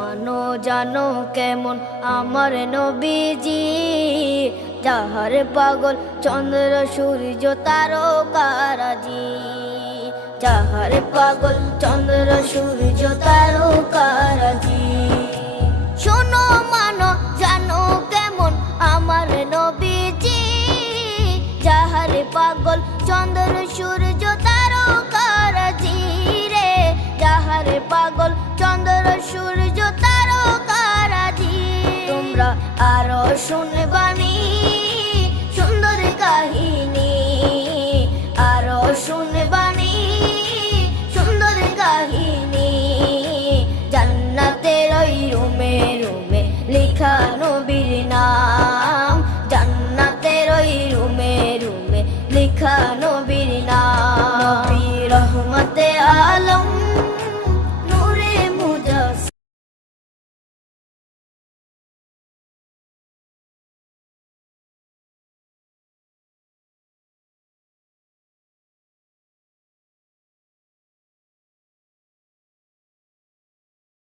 মানো জানো কেমন আমার নবীজি, যাহার পাগল চন্দ্র সূর্য তারকারাজি, যাহার পাগল চন্দ্র সূর্য তারকারাজি। শোনো মানো জানো কেমন আমার নবীজি, যাহার পাগল চন্দ্র সূর্য তারকারাজি রে, যাহার পাগল চন্দ্র সূর্য তারকারাজি। তোমরা আরো শুনে